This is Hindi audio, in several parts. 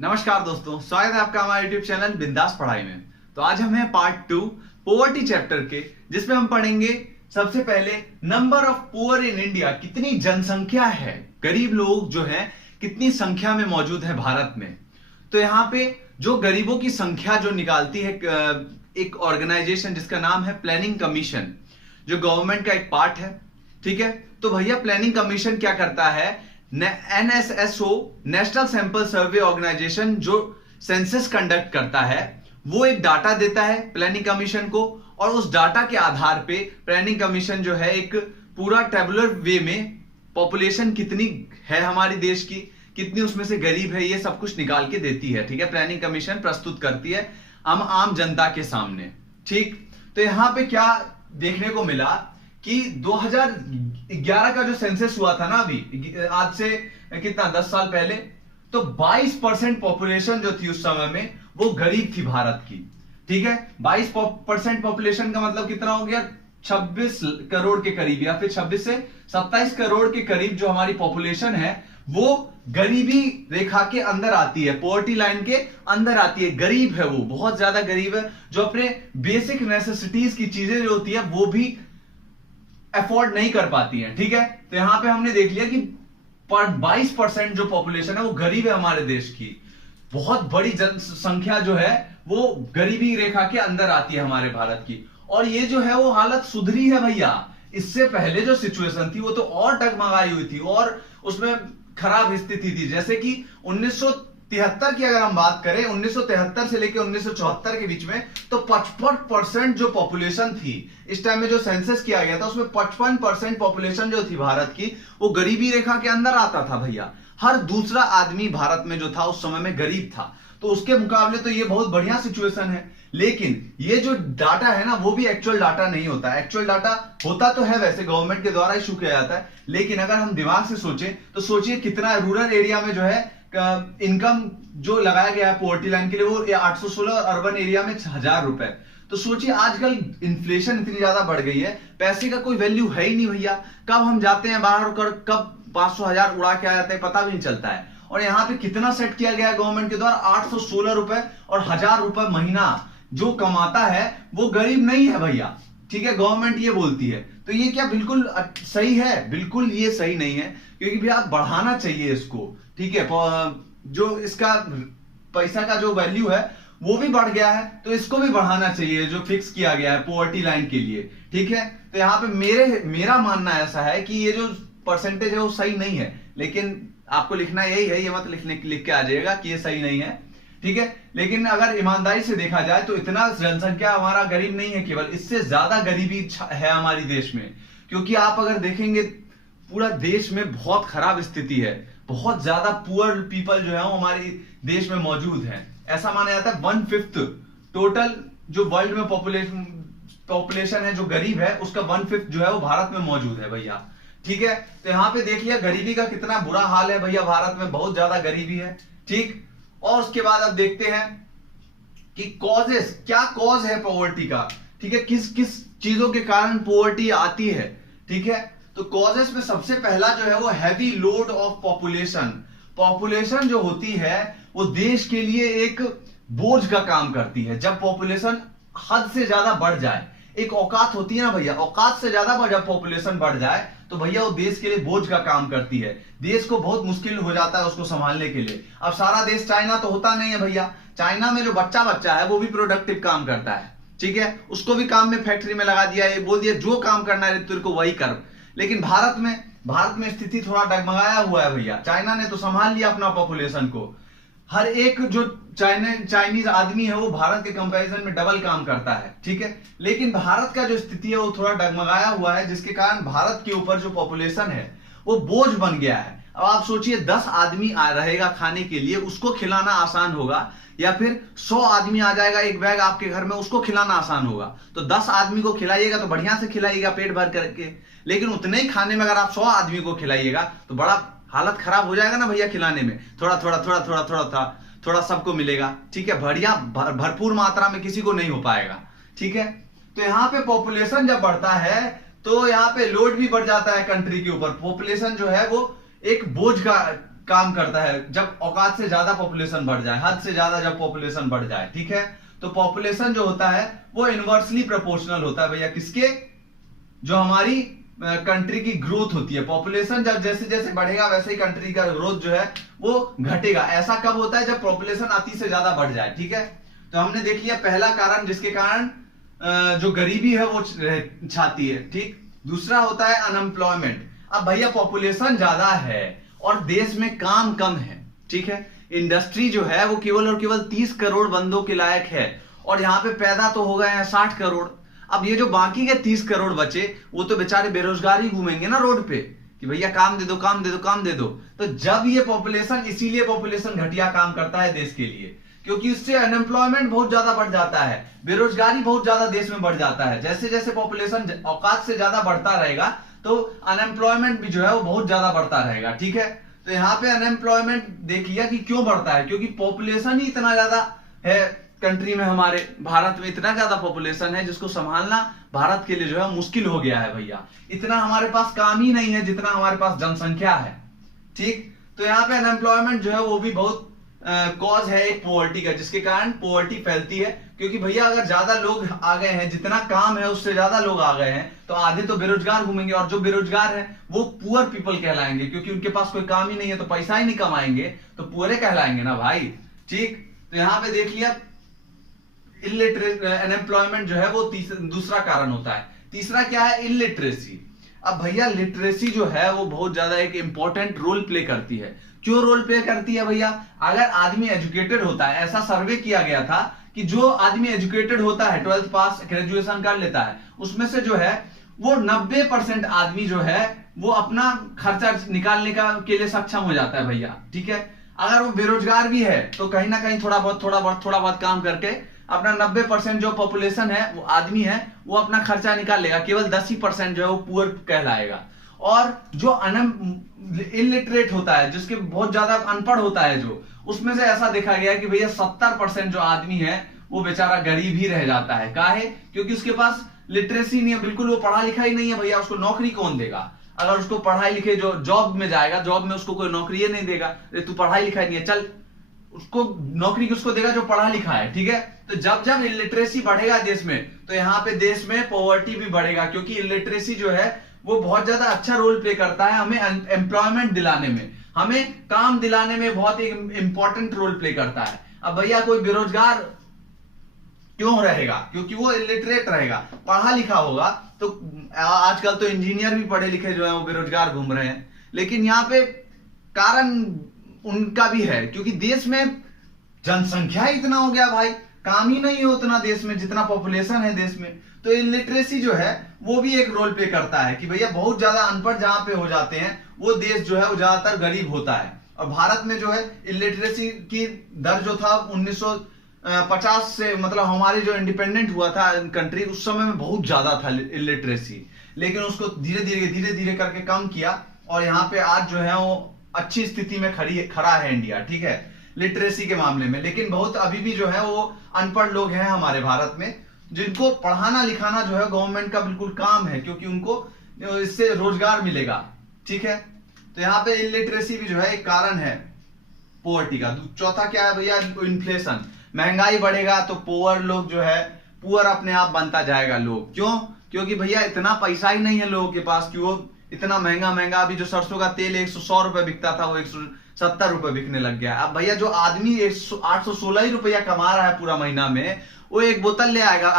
नमस्कार दोस्तों, स्वागत है आपका हमारे YouTube चैनल बिंदास पढ़ाई में। तो आज हम हैं पार्ट 2 पॉवर्टी चैप्टर के, जिसमें हम पढ़ेंगे सबसे पहले number of poor in India. कितनी जनसंख्या है, गरीब लोग जो हैं कितनी संख्या में मौजूद है भारत में। तो यहाँ पे जो गरीबों की संख्या जो निकालती है एक ऑर्गेनाइजेशन जिसका नाम है प्लानिंग कमीशन, जो गवर्नमेंट का एक पार्ट है। ठीक है, तो भैया प्लानिंग कमीशन क्या करता है, NSSO national sample survey organisation जो सेंसस कंडक्ट करता है, वो एक डाटा देता है प्लानिंग कमीशन को, और उस डाटा के आधार पे प्लानिंग कमीशन जो है एक पूरा टेबुलर वे में पॉपुलेशन कितनी है हमारी देश की, कितनी उसमें से गरीब है, ये सब कुछ निकाल के देती है। ठीक है, प्लानिंग कमीशन प्रस्तुत करती है हम आम जनता के सामने। ठीक, तो यहां पे क्या देखने को मिला कि 2011 का जो सेंसस हुआ था ना, अभी आज से कितना 10 साल पहले, तो 22% पॉपुलेशन जो थी उस समय में वो गरीब थी भारत की। ठीक है, 22% पॉपुलेशन का मतलब कितना हो गया, 26 करोड़ के करीब, या फिर 26 से 27 करोड़ के करीब जो हमारी पॉपुलेशन है वो गरीबी रेखा के अंदर आती है, पॉवर्टी लाइन के अंदर आती है। गरीब है, वो बहुत ज्यादा गरीब है, जो अपने बेसिक नेसेसिटीज की चीजें जो होती है वो भी अफोर्ड नहीं कर पाती हैं। ठीक है, तो यहां पे हमने देख लिया कि 22% जो पॉपुलेशन है वो गरीब है हमारे देश की। बहुत बड़ी जनसंख्या जो है वो गरीबी रेखा के अंदर आती है हमारे भारत की, और ये जो है वो हालत सुधरी है भैया। इससे पहले जो सिचुएशन थी वो तो और डगमगाई हुई थी और उसमें खराब स्थिति थी। जैसे कि 1973 की अगर हम बात करें, 1973 से लेकर 1974 के बीच में, तो 55% जो पॉपुलेशन थी इस टाइम में जो सेंसस किया गया था, उसमें 55% पॉपुलेशन जो थी भारत की वो गरीबी रेखा के अंदर आता था भैया। हर दूसरा आदमी भारत में जो था उस समय में गरीब था। तो उसके मुकाबले तो ये बहुत बढ़िया सिचुएशन है। लेकिन ये जो डाटा है ना, वो भी एक्चुअल डाटा नहीं होता। एक्चुअल डाटा होता तो है वैसे, गवर्नमेंट के द्वारा इशू किया जाता है, लेकिन अगर हम दिमाग से सोचें तो सोचिए कितना रूरल एरिया में जो है इनकम जो लगाया गया है पॉवर्टी लाइन के लिए वो 816, और अर्बन एरिया में 1000 रुपए। तो सोचिए आजकल इन्फ्लेशन इतनी ज्यादा बढ़ गई है, पैसे का कोई वैल्यू है ही नहीं भैया। कब हम जाते हैं बाहर और कब 500,000 उड़ा के आ जाते हैं पता भी नहीं चलता है। और यहाँ पे कितना सेट किया गया है गवर्नमेंट के द्वारा, 816 रुपए और 1000 रुपए महीना जो कमाता है वो गरीब नहीं है भैया। ठीक है, गवर्नमेंट ये बोलती है। तो ये क्या बिल्कुल सही है? बिल्कुल ये सही नहीं है, क्योंकि भैया बढ़ाना चाहिए इसको। ठीक है, जो इसका पैसा का जो वैल्यू है वो भी बढ़ गया है, तो इसको भी बढ़ाना चाहिए जो फिक्स किया गया है पॉवर्टी लाइन के लिए। ठीक है, तो यहाँ पे मेरा मानना ऐसा है कि ये जो परसेंटेज है वो सही नहीं है, लेकिन आपको लिखना यही है, ये मत लिख के आ जाएगा कि ये सही नहीं है। ठीक है, लेकिन अगर ईमानदारी से देखा जाए तो इतना जनसंख्या हमारा गरीब नहीं है, केवल इससे ज्यादा गरीबी है हमारी देश में। क्योंकि आप अगर देखेंगे पूरा देश में बहुत खराब स्थिति है, बहुत ज्यादा पुअर पीपल जो है वो हमारे देश में मौजूद है। ऐसा माना जाता है 1/5 टोटल जो वर्ल्ड में पॉपुलेशन है जो गरीब है, उसका 1/5 जो है वो भारत में मौजूद है भैया। ठीक है, तो यहाँ पे देख लिया गरीबी का कितना बुरा हाल है भैया, भारत में बहुत ज्यादा गरीबी है। ठीक, और उसके बाद अब देखते हैं कि कॉजेस, क्या कॉज है पॉवर्टी का। ठीक है, किस किस चीजों के कारण पॉवर्टी आती है। ठीक है, तो कॉजेस में सबसे पहला जो है वो heavy load of population. Population जो होती है वो देश के लिए एक बोझ का काम करती है। जब पॉपुलेशन हद से ज्यादा बढ़ जाए, एक औकात होती है ना भैया, औकात से ज्यादा जब पॉपुलेशन बढ़ जाए तो भैया वो देश के लिए बोझ का काम करती है। देश को बहुत मुश्किल हो जाता है उसको संभालने के लिए। अब सारा देश चाइना तो होता नहीं है भैया, चाइना में जो बच्चा है वो भी प्रोडक्टिव काम करता है। ठीक है, उसको भी काम में फैक्ट्री में लगा दिया, ये बोल दिया जो काम करना है तेरे को वही कर। लेकिन भारत में स्थिति थोड़ा डगमगाया हुआ है भैया। चाइना ने तो संभाल लिया अपना पॉपुलेशन को। हर एक जो चाइनीज आदमी है वो भारत के कंपैरिजन में डबल काम करता है। ठीक है, लेकिन भारत का जो स्थिति है वो थोड़ा डगमगाया हुआ है, जिसके कारण भारत के ऊपर जो पॉपुलेशन है वो बोझ बन गया है। अब आप सोचिए 10 आदमी रहेगा खाने के लिए, उसको खिलाना आसान होगा, या फिर 100 आदमी आ जाएगा एक बैग आपके घर में, उसको खिलाना आसान होगा। तो 10 आदमी को खिलाइएगा तो बढ़िया से खिलाइएगा पेट भर करके, लेकिन उतने ही खाने में अगर आप 100 आदमी को खिलाइएगा तो बड़ा हालत खराब हो जाएगा ना भैया। खिलाने में थोड़ा सबको मिलेगा। ठीक है, बढ़िया भरपूर मात्रा में किसी को नहीं हो पाएगा। ठीक है, तो यहाँ पे पॉपुलेशन जब बढ़ता है तो यहाँ पे लोड भी बढ़ जाता है कंट्री के ऊपर। पॉपुलेशन जो है वो एक बोझ का काम करता है जब औकात से ज्यादा पॉपुलेशन बढ़ जाए, हद से ज्यादा जब पॉपुलेशन बढ़ जाए, ठीक है। तो पॉपुलेशन जो होता है वो इनवर्सली प्रोपोर्शनल होता है भैया, किसके? जो हमारी कंट्री की ग्रोथ होती है। पॉपुलेशन जब जैसे जैसे बढ़ेगा वैसे ही कंट्री का ग्रोथ जो है वो घटेगा। ऐसा कब होता है? जब पॉपुलेशन अति से ज्यादा बढ़ जाए, ठीक है। तो हमने देख लिया पहला कारण जिसके कारण जो गरीबी है वो छाती है, ठीक। दूसरा होता है अनएम्प्लॉयमेंट। अब भैया पॉपुलेशन ज्यादा है और देश में काम कम है, ठीक है। इंडस्ट्री जो है वो केवल और केवल 30 करोड़ बंदों के लायक है और यहाँ पे पैदा तो हो गए हैं 60 करोड़। अब ये जो बाकी के 30 करोड़ बचे वो तो बेचारे बेरोजगार ही घूमेंगे ना रोड पे कि भैया काम दे दो, काम दे दो, काम दे दो। तो जब ये पॉपुलेशन, इसीलिए पॉपुलेशन घटिया काम करता है देश के लिए, क्योंकि उससे अनएम्प्लॉयमेंट बहुत ज्यादा बढ़ जाता है, बेरोजगारी बहुत ज्यादा देश में बढ़ जाता है। जैसे जैसे पॉपुलेशन औकात से ज्यादा बढ़ता रहेगा तो अनएम्प्लॉयमेंट भी जो है वो बहुत ज्यादा बढ़ता रहेगा, ठीक है। तो यहाँ पे अनएम्प्लॉयमेंट देख लिया कि क्यों बढ़ता है, क्योंकि पॉपुलेशन ही इतना ज्यादा है कंट्री में, हमारे भारत में इतना ज्यादा पॉपुलेशन है जिसको संभालना भारत के लिए जो है मुश्किल हो गया है भैया। इतना हमारे पास काम ही नहीं है जितना हमारे पास जनसंख्या है, ठीक। तो यहाँ पे अनएम्प्लॉयमेंट जो है वो भी बहुत कॉज है एक पॉवर्टी का, जिसके कारण पॉवर्टी फैलती है। क्योंकि भैया अगर ज्यादा लोग आ गए हैं, जितना काम है उससे ज्यादा लोग आ गए हैं, तो आधे तो बेरोजगार घूमेंगे और जो बेरोजगार है वो पुअर पीपल कहलाएंगे, क्योंकि उनके पास कोई काम ही नहीं है तो पैसा ही नहीं कमाएंगे तो पुअरे कहलाएंगे ना भाई, ठीक। तो यहाँ पे देख लिया अनएम्प्लॉयमेंट जो है वो दूसरा कारण होता है। तीसरा क्या है? इलिटरेसी। अब भैया लिटरेसी जो है वो बहुत ज्यादा एक इंपॉर्टेंट रोल प्ले करती है। क्यों रोल प्ले करती है भैया? अगर आदमी एजुकेटेड होता है, ऐसा सर्वे किया गया था कि जो आदमी एजुकेटेड होता है, 12th पास, ग्रेजुएशन कर लेता है, उसमें से जो है वो 90% आदमी जो है वो अपना खर्चा निकालने के लिए सक्षम हो जाता है भैया, ठीक है। अगर वो बेरोजगार भी है तो कहीं ना कहीं थोड़ा बहुत काम करके अपना 90% जो पॉपुलेशन है वो आदमी है वो अपना खर्चा निकाल लेगा, केवल 10% जो है वो पुअर कहलाएगा। और जो इलिटरेट होता है, जिसके बहुत ज्यादा अनपढ़ होता है, जो उसमें से ऐसा देखा गया कि भैया 70% जो आदमी है वो बेचारा गरीब ही रह जाता है। काहे? क्योंकि उसके पास लिटरेसी नहीं है, बिल्कुल वो पढ़ा लिखा ही नहीं है भैया। उसको नौकरी कौन देगा? अगर उसको पढ़ाई लिखे जो जॉब में जाएगा, जॉब में उसको कोई नौकरी नहीं देगा, तू पढ़ाई लिखा नहीं है, चल उसको नौकरी किसको देगा? जो पढ़ा लिखा है, ठीक है। तो जब जब इलिटरेसी बढ़ेगा देश में तो यहाँ पे देश में पॉवर्टी भी बढ़ेगा, क्योंकि इलिटरेसी जो है वो बहुत ज्यादा अच्छा रोल प्ले करता है हमें एम्प्लॉयमेंट दिलाने में, हमें काम दिलाने में बहुत एक इंपॉर्टेंट रोल प्ले करता है। अब भैया कोई बेरोजगार क्यों रहेगा? क्योंकि वो इलिटरेट रहेगा। पढ़ा लिखा होगा तो आजकल तो इंजीनियर भी पढ़े लिखे जो है वो बेरोजगार घूम रहे हैं। लेकिन यहाँ पे कारण उनका भी है, क्योंकि देश में जनसंख्या इतना हो गया भाई, काम ही नहीं है उतना देश में जितना पॉपुलेशन है देश में। तो इलिटरेसी जो है वो भी एक रोल प्ले करता है कि भैया बहुत ज्यादा अनपढ़ जहां पे हो जाते हैं वो देश जो है वो ज्यादातर गरीब होता है। और भारत में जो है इलिटरेसी की दर जो था 1950 से, मतलब हमारे जो इंडिपेंडेंट हुआ था कंट्री, उस समय में बहुत ज्यादा था इलिटरेसी, लेकिन उसको धीरे धीरे करके कम किया और यहाँ पे आज जो है वो अच्छी स्थिति में खड़ा है इंडिया, ठीक है, लिटरेसी के मामले में। लेकिन बहुत अभी भी जो है वो अनपढ़ लोग हैं हमारे भारत में, जिनको पढ़ाना लिखाना जो है गवर्नमेंट का बिल्कुल काम है, क्योंकि उनको इससे रोजगार मिलेगा, ठीक है। तो यहाँ पे इलिटरेसी भी जो है एक कारण है पोवर्टी का। चौथा क्या है भैया? इन्फ्लेशन। महंगाई बढ़ेगा तो पुअर लोग जो है, पुअर अपने आप बनता जाएगा लोग। क्यों? क्योंकि भैया इतना पैसा ही नहीं है लोगों के पास कि वो इतना महंगा अभी जो सरसों का तेल 100 रुपए बिकता था वो 170 रुपए बिकने लग गया। अब भैया जो आदमी 816 ही रुपया कमा रहा है पूरा महीना में, वो एक बोतल ले आएगा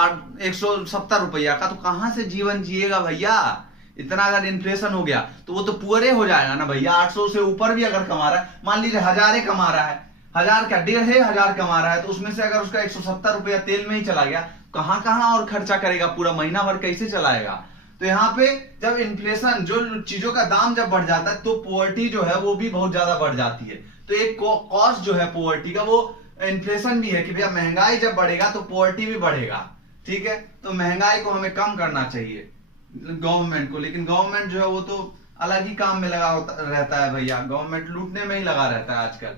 170 रुपया का, तो कहां से जीवन जिएगा भैया? इतना अगर इन्फ्लेशन हो गया तो वो तो पुअरे हो जाएगा ना भैया। 800 से ऊपर भी अगर कमा रहा है, मान लीजिए 1000 कमा रहा है, 1000 का 1500 कमा रहा है, तो उसमें से अगर उसका 170 रुपया तेल में ही चला गया, कहां और खर्चा करेगा? पूरा महीना भर कैसे चलाएगा? तो यहाँ पे जब इन्फ्लेशन, जो चीजों का दाम जब बढ़ जाता है तो पोवर्टी जो है वो भी बहुत ज्यादा बढ़ जाती है। तो एक कॉस्ट जो है पोवर्टी का वो इन्फ्लेशन भी है कि भैया महंगाई जब बढ़ेगा तो पोवर्टी भी बढ़ेगा, ठीक है। तो महंगाई को हमें कम करना चाहिए गवर्नमेंट को, लेकिन गवर्नमेंट जो है वो तो अलग ही काम में लगा रहता है भैया, गवर्नमेंट लूटने में ही लगा रहता है आजकल,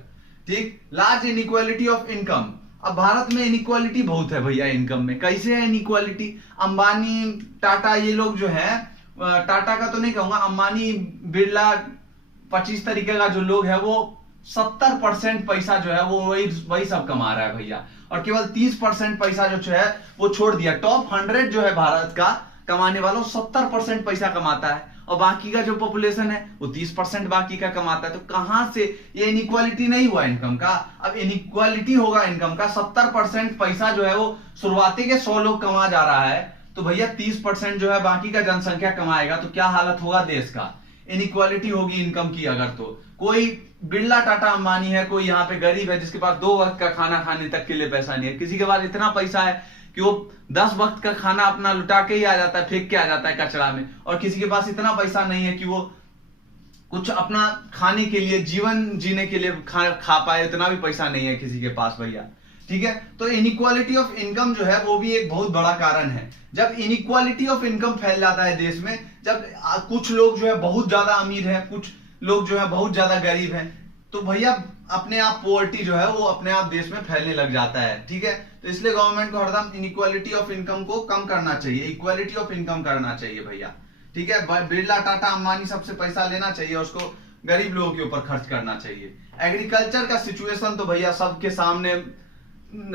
ठीक। Large inequality of income. अब भारत में इनइक्वालिटी बहुत है भैया इनकम में। कैसे है इनइक्वालिटी? अंबानी, टाटा, ये लोग जो है, टाटा का तो नहीं कहूंगा, अंबानी, बिरला, 25 तरीके का जो लोग है वो 70% पैसा जो है वो वही सब कमा रहा है भैया, और केवल 30% पैसा जो है वो छोड़ दिया। टॉप 100 जो है भारत का कमाने वालों 70% पैसा कमाता है, और बाकी का जो पॉपुलेशन है वो 30% बाकी का कमाता है। तो कहां से ये इनइक्वालिटी नहीं हुआ इनकम का? अब इनइक्वालिटी होगा इनकम का। 70% पैसा जो है वो शुरुआती के 100 लोग कमा जा रहा है, तो भैया 30% जो है बाकी का जनसंख्या कमाएगा, तो क्या हालत होगा देश का? इनइक्वालिटी होगी इनकम की। अगर तो कोई बिरला टाटा अंबानी है, कोई यहाँ पे गरीब है जिसके पास 2 वक्त का खाना खाने तक के लिए पैसा नहीं है, किसी के पास इतना पैसा है कि वो 10 वक्त का खाना अपना लुटा के ही आ जाता है, फेंक के आ जाता है कचरा में, और किसी के पास इतना पैसा नहीं है कि वो कुछ अपना खाने के लिए, जीवन जीने के लिए खा पाए, इतना भी पैसा नहीं है किसी के पास भैया। ठीक है, तो इनइक्वालिटी ऑफ इनकम जो है वो भी एक बहुत बड़ा कारण है। जब इनइक्वालिटी ऑफ इनकम फैल जाता है देश में, जब कुछ लोग जो है बहुत ज्यादा अमीर है, कुछ लोग जो है बहुत ज्यादा गरीब हैं, तो भैया अपने आप पॉवर्टी जो है वो अपने आप देश में फैलने लग जाता है। ठीक है, तो इसलिए गवर्नमेंट को हरदम इनइक्वालिटी ऑफ इनकम को कम करना चाहिए, इक्वालिटी ऑफ इनकम करना चाहिए भैया। ठीक है, बिरला टाटा अंबानी सबसे पैसा लेना चाहिए, उसको गरीब लोगों के ऊपर खर्च करना चाहिए। एग्रीकल्चर का सिचुएशन तो भैया सबके सामने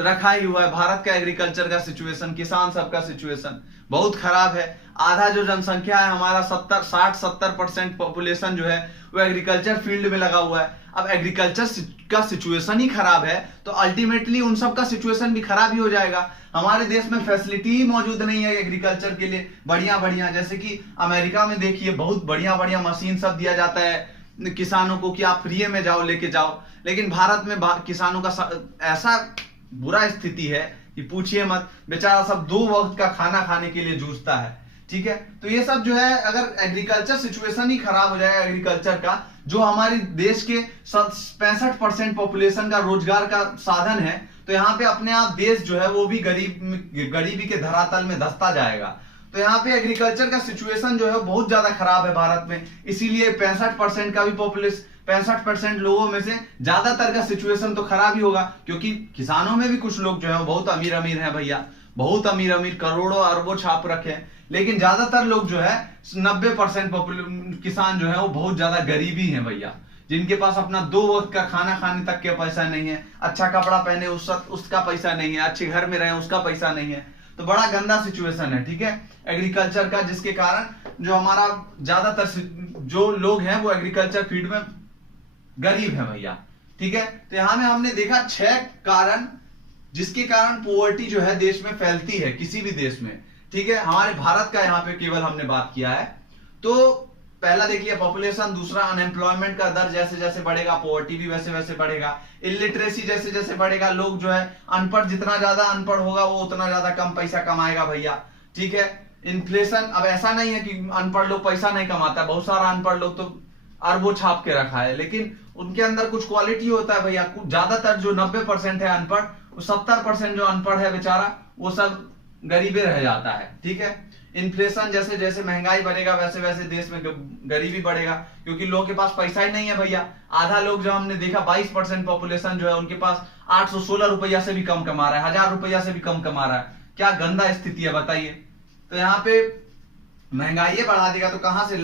रखा ही हुआ है। भारत का एग्रीकल्चर का सिचुएशन, किसान सबका सिचुएशन बहुत खराब है। आधा जो जनसंख्या है हमारा 60-70% पॉपुलेशन जो है वो एग्रीकल्चर फील्ड में लगा हुआ है। अब एग्रीकल्चर का सिचुएशन ही खराब है, तो अल्टीमेटली उन सब का सिचुएशन भी खराब ही हो जाएगा। हमारे देश में फैसिलिटी ही मौजूद नहीं है एग्रीकल्चर के लिए बढ़िया, जैसे कि अमेरिका में देखिए बहुत बढ़िया मशीन सब दिया जाता है किसानों को कि आप फ्री में जाओ लेके जाओ, लेकिन भारत में किसानों का ऐसा बुरा स्थिति है कि पूछिए मत। बेचारा सब 2 वक्त का खाना खाने के लिए जूझता है। ठीक है, तो ये सब जो है, अगर एग्रीकल्चर सिचुएशन ही खराब हो जाएगा एग्रीकल्चर का, जो हमारे देश के 65% पॉपुलेशन का रोजगार का साधन है, तो यहाँ पे अपने आप देश जो है वो भी गरीबी के धरातल में धंसता जाएगा। तो यहाँ पे एग्रीकल्चर का सिचुएशन जो है बहुत ज्यादा खराब है भारत में, इसीलिए 65% का भी पॉपुलेशन, 65% लोगों में से ज्यादातर का सिचुएशन तो खराब ही होगा, क्योंकि किसानों में भी कुछ लोग जो है बहुत अमीर हैं भैया, बहुत अमीर करोड़ों अरबों छाप रखे हैं, लेकिन ज्यादातर लोग जो है 90% किसान जो है वो बहुत ज्यादा गरीबी है भैया, जिनके पास अपना 2 वक्त का खाना खाने तक के पैसा नहीं है, अच्छा कपड़ा पहने उसका पैसा नहीं है, अच्छे घर में रहे उसका पैसा नहीं है। तो बड़ा गंदा सिचुएशन है। ठीक है, एग्रीकल्चर का, जिसके कारण जो हमारा ज्यादातर जो लोग हैं वो एग्रीकल्चर फील्ड में गरीब है भैया। ठीक है, तो यहां में हमने देखा 6 कारण जिसके कारण पोवर्टी जो है देश में फैलती है, किसी भी देश में। ठीक है, हमारे भारत का यहाँ पे केवल हमने बात किया है। तो पहला देख लिया पॉपुलेशन, दूसरा अनएम्प्लॉयमेंट का दर जैसे जैसे बढ़ेगा पोवर्टी भी वैसे वैसे बढ़ेगा, इलिटरेसी जैसे जैसे बढ़ेगा, लोग जो है अनपढ़, जितना ज्यादा अनपढ़ होगा वो उतना ज्यादा कम पैसा कमाएगा भैया। ठीक है, इन्फ्लेशन, अब ऐसा नहीं है कि अनपढ़ लोग पैसा नहीं कमाता, बहुत सारा अनपढ़ लोग तो अरबों छाप के रखा है, लेकिन उनके अंदर कुछ क्वालिटी होता है भैया। ज्यादातर जो 90% है अनपढ़, 70% जो अनपढ़ है बेचारा वो सब गरीबी रह जाता है। ठीक है, इन्फ्लेशन जैसे जैसे महंगाई बढ़ेगा वैसे वैसे देश में गरीबी बढ़ेगा, क्योंकि लोगों के पास पैसा ही नहीं है भैया। आधा लोग जो हमने देखा 22% पॉपुलेशन जो है उनके पास 816 रुपया से भी कम कमा रहा है, 1000 रुपया से भी कम कमा रहा है। क्या गंदा स्थिति है बताइए। तो यहाँ पे महंगाई बढ़ा देगा तो कहां से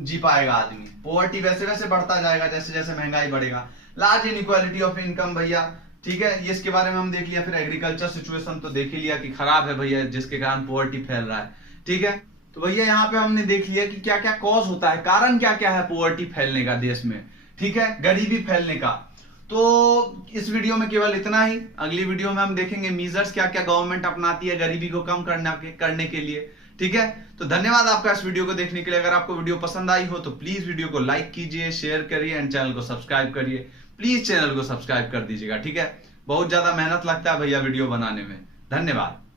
जी पाएगा आदमी। पोवर्टी वैसे वैसे बढ़ता जाएगा जैसे जैसे महंगाई बढ़ेगा। लार्ज इनइक्वालिटी ऑफ इनकम भैया। ठीक है, ये इसके बारे में हम देख लिया। फिर एग्रीकल्चर सिचुएशन तो देख ही लिया कि खराब है भैया, जिसके कारण पोवर्टी फैल रहा है। ठीक है, तो भैया यहाँ पे हमने देख लिया कि क्या क्या कॉज होता है, कारण क्या क्या है पोवर्टी फैलने का देश में। ठीक है, गरीबी फैलने का। तो इस वीडियो में केवल इतना ही। अगली वीडियो में हम देखेंगे मीजर्स क्या क्या गवर्नमेंट अपनाती है गरीबी को कम करने के लिए। ठीक है, तो धन्यवाद आपका इस वीडियो को देखने के लिए। अगर आपको वीडियो पसंद आई हो तो प्लीज वीडियो को लाइक कीजिए, शेयर करिए एंड चैनल को सब्सक्राइब करिए। प्लीज चैनल को सब्सक्राइब कर दीजिएगा। ठीक है, बहुत ज्यादा मेहनत लगता है भैया वीडियो बनाने में। धन्यवाद।